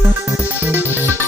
Thank you.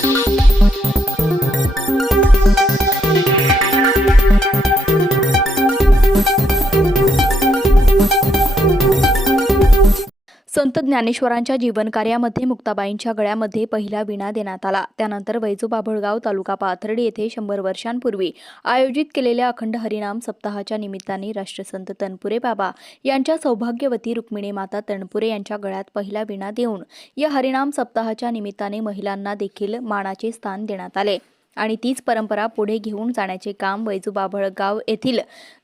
संत ज्ञानेश्वरांच्या जीवनकार्यामध्ये मुक्ताबाईंच्या गळ्यामध्ये पहिला विणा देण्यात आला. त्यानंतर वैजू बाभळगाव तालुका पाथर्डी येथे शंभर वर्षांपूर्वी आयोजित केलेल्या अखंड हरिनाम सप्ताहाच्या निमित्ताने राष्ट्रसंत तनपुरे बाबा यांच्या सौभाग्यवती रुक्मिणी माता तनपुरे यांच्या गळ्यात पहिला विणा देऊन या हरिनाम सप्ताहाच्या निमित्ताने महिलांना देखील मानाचे स्थान देण्यात आले. आणि तीच परंपरा पुढे घेऊन जाण्याचे काम वैजू बाभळगाव येथील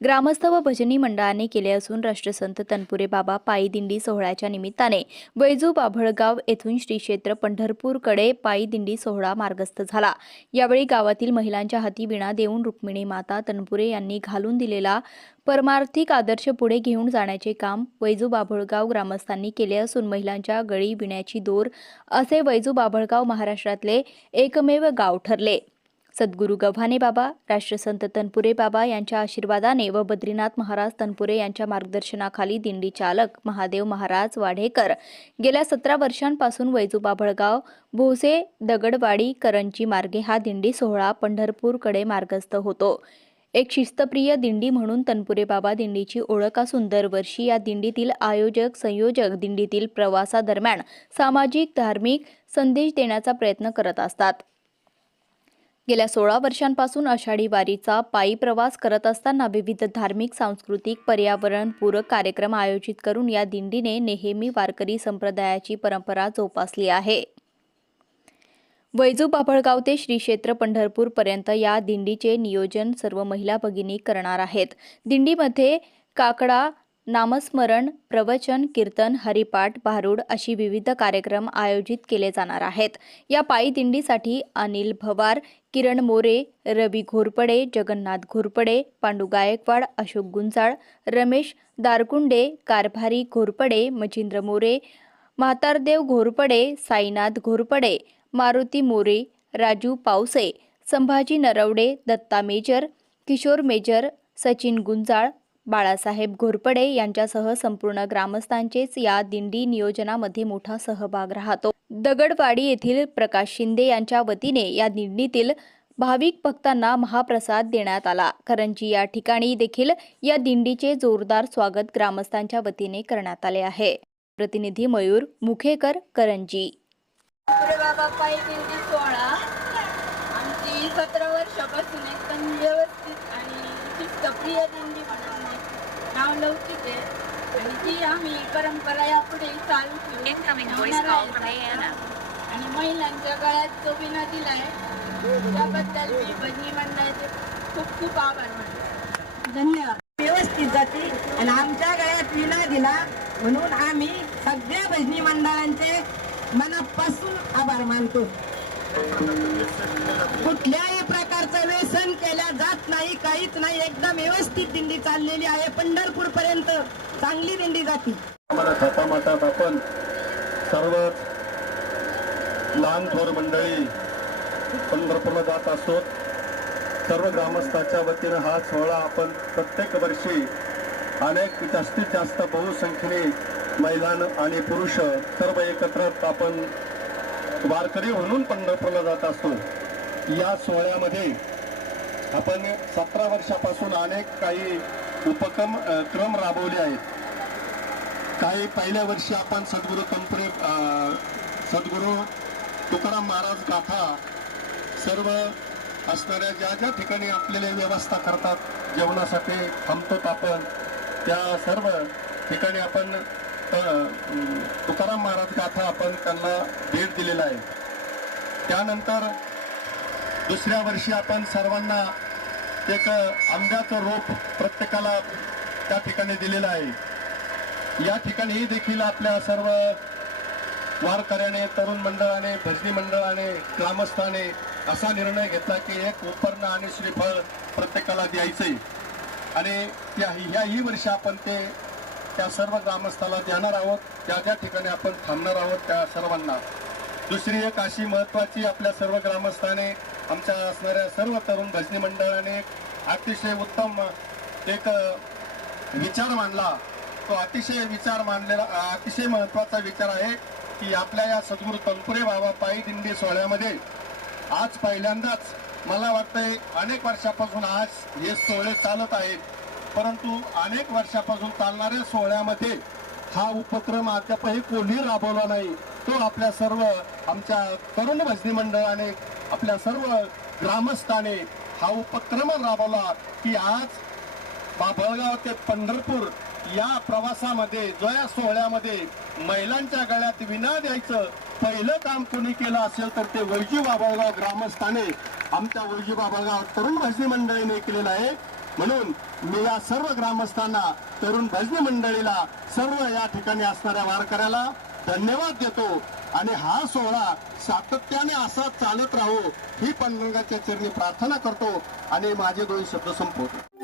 ग्रामस्थ व भजनी मंडळाने केले असून राष्ट्रसंत तनपुरे बाबा पायी दिंडी सोहळ्याच्या निमित्ताने वैजू बाभळगाव येथून श्री क्षेत्र पंढरपूरकडे पायी दिंडी सोहळा मार्गस्थ झाला. यावेळी गावातील महिलांच्या हाती विणा देऊन रुक्मिणी माता तनपुरे यांनी घालून दिलेला परमार्थिक आदर्श पुढे घेऊन जाण्याचे काम वैजू बाभळगाव ग्रामस्थांनी केले असून महिलांच्या गळी विण्याची दोर असे वैजू बाभळगाव महाराष्ट्रातले एकमेव गाव ठरले. सद्गुरू गव्हाणे बाबा राष्ट्रसंत तनपुरे बाबा यांच्या आशीर्वादाने व बद्रीनाथ महाराज तनपुरे यांच्या मार्गदर्शनाखाली दिंडी चालक महादेव महाराज वाढेकर गेल्या सतरा वर्षांपासून वैजू बाभळगाव भोसे दगडवाडी करंजी मार्गे हा दिंडी सोहळा पंढरपूरकडे मार्गस्थ होतो. एक शिस्तप्रिय दिंडी म्हणून तनपुरे बाबा दिंडीची ओळख असून दरवर्षी या दिंडीतील आयोजक संयोजक दिंडीतील प्रवासादरम्यान सामाजिक धार्मिक संदेश देण्याचा प्रयत्न करत असतात. गेल्या सोळा वर्षांपासून आषाढी वारीचा पायी प्रवास करत असताना विविध धार्मिक सांस्कृतिक पर्यावरणपूरक कार्यक्रम आयोजित करून या दिंडीने नेहमी वारकरी संप्रदायाची परंपरा जोपासली आहे. वैजू बाभळगाव ते श्री क्षेत्र पंढरपूरपर्यंत या दिंडीचे नियोजन सर्व महिला भगिनी करणार आहेत. दिंडीमध्ये काकडा नामस्मरण प्रवचन कीर्तन हरिपाठ भारूड अशी विविध कार्यक्रम आयोजित केले जाणार आहेत. या पायी दिंडीसाठी अनिल भवार किरण मोरे रवी घोरपडे जगन्नाथ घोरपडे पांडू गायकवाड अशोक गुंजाळ रमेश दारकुंडे कारभारी घोरपडे मचिंद्र मोरे म्हातारदेव घोरपडे साईनाथ घोरपडे मारुती मोरे राजू पावसे संभाजी नरवडे दत्ता मेजर किशोर मेजर सचिन गुंजाळ बाळासाहेब घोरपडे यांच्यासह संपूर्ण ग्रामस्थांचेच या दिंडी नियोजनामध्ये मोठा सहभाग राहतो. दगडवाडी येथील प्रकाश शिंदे यांच्या वतीने या दिंडीतील भाविक भक्तांना महाप्रसाद देण्यात आला. करंजी या ठिकाणी देखील या दिंडीचे जोरदार स्वागत ग्रामस्थांच्या वतीने करण्यात आले आहे. प्रतिनिधी मयूर मुखेकर करंजी. बाबा पायी दिंडी सोहळा आमची सतरा वर्षापासून एकदम व्यवस्थित आणि शिस्तप्रिय दिंडी म्हणून नाव लौकिक आहे. आणि ती आम्ही परंपरा यापुढे चालू ठेवू. आणि महिलांच्या गळ्यात जो विना दिलाय. त्याबद्दल मी भजनी मंडळाचे खूप खूप आभार मानते. धन्यवाद. व्यवस्थित जाते आणि आमच्या गळ्यात विना दिला म्हणून आम्ही सगळ्या भजनी मंडळांचे मनापासून आभार मानतो. कुठल्याही प्रकारचं व्यसन केल्या जात नाही काहीच नाही. एकदम व्यवस्थित दिंडी चाललेली आहे. पंढरपूर पर्यंत चांगली दिंडी जाती. आम्हाला आपण सर्व लहान थोर मंडळी पंढरपूरला जात असतो. सर्व ग्रामस्थाच्या वतीनं हा सोहळा आपण प्रत्येक वर्षी अनेक जास्तीत जास्त बहुसंख्येने महिला आणि पुरुष सर्व एकत्र आपण वारकरी म्हणून पंढरपूरला जात असतो. या सोहळ्यामध्ये आपण सतरा वर्षापासून अनेक काही उपक्रम क्रम राबवले आहेत. काही पहिल्या वर्षी आपण सद्गुरू कंपनी सद्गुरू तुकाराम महाराज गाथा सर्व असणाऱ्या ज्या ज्या ठिकाणी आपल्याला व्यवस्था करतात जेवणासाठी थांबतो आपण त्या सर्व ठिकाणी आपण तुकाराम महाराज गाथा आपण त्यांना भेट दिलेला आहे. त्यानंतर दुसऱ्या वर्षी आपण सर्वांना एक आंब्याचं रोप प्रत्येकाला त्या ठिकाणी दिलेलं आहे. या ठिकाणी देखील आपल्या सर्व वारकऱ्याने तरुण मंडळाने भजनी मंडळाने ग्रामस्थाने असा निर्णय घेतला की एक उपर्ण आणि श्रीफळ प्रत्येकाला द्यायचंय. आणि त्या ह्याही वर्षी आपण ते त्या सर्व ग्रामस्थाला देणार आहोत. त्या त्या ठिकाणी आपण थांबणार आहोत त्या सर्वांना. दुसरी एक अशी महत्वाची आपल्या सर्व ग्रामस्थाने आमच्या असणाऱ्या सर्व तरुण भजनी मंडळाने अतिशय उत्तम एक विचार मांडला. तो अतिशय विचार मांडलेला अतिशय महत्त्वाचा विचार आहे की आपल्या या सद्गुरू तनपुरे बाबा पायी दिंडी सोहळ्यामध्ये आज पहिल्यांदाच मला वाटतंय अनेक वर्षापासून आज हे सोहळे चालत आहेत. परंतु अनेक वर्षापासून चालणाऱ्या सोहळ्यामध्ये हा उपक्रम अद्यापही कोणी राबवला नाही. तो आपल्या सर्व आमच्या तरुण भजनी मंडळाने आपल्या सर्व ग्रामस्थाने हा उपक्रम राबवला की आज बाभळगाव ते पंढरपूर या प्रवासामध्ये जो या सोहळ्यामध्ये महिलांच्या गळ्यात विना द्यायचं पहिलं काम कोणी केलं असेल तर ते वैजी बाबळगाव ग्रामस्थाने आमच्या वैजी बाबळगाव तरुण भजनी मंडळीने केलेलं आहे. म्हणून मी या सर्व ग्रामस्थांना तरुण भजनी मंडळीला सर्व या ठिकाणी असणाऱ्या वारकऱ्याला धन्यवाद देतो. आणि हा सोहळा सातत्याने असा चालत राहो ही पांडुरंगाच्या चरणी प्रार्थना करतो. आणि माझे दोन शब्द संपवतो.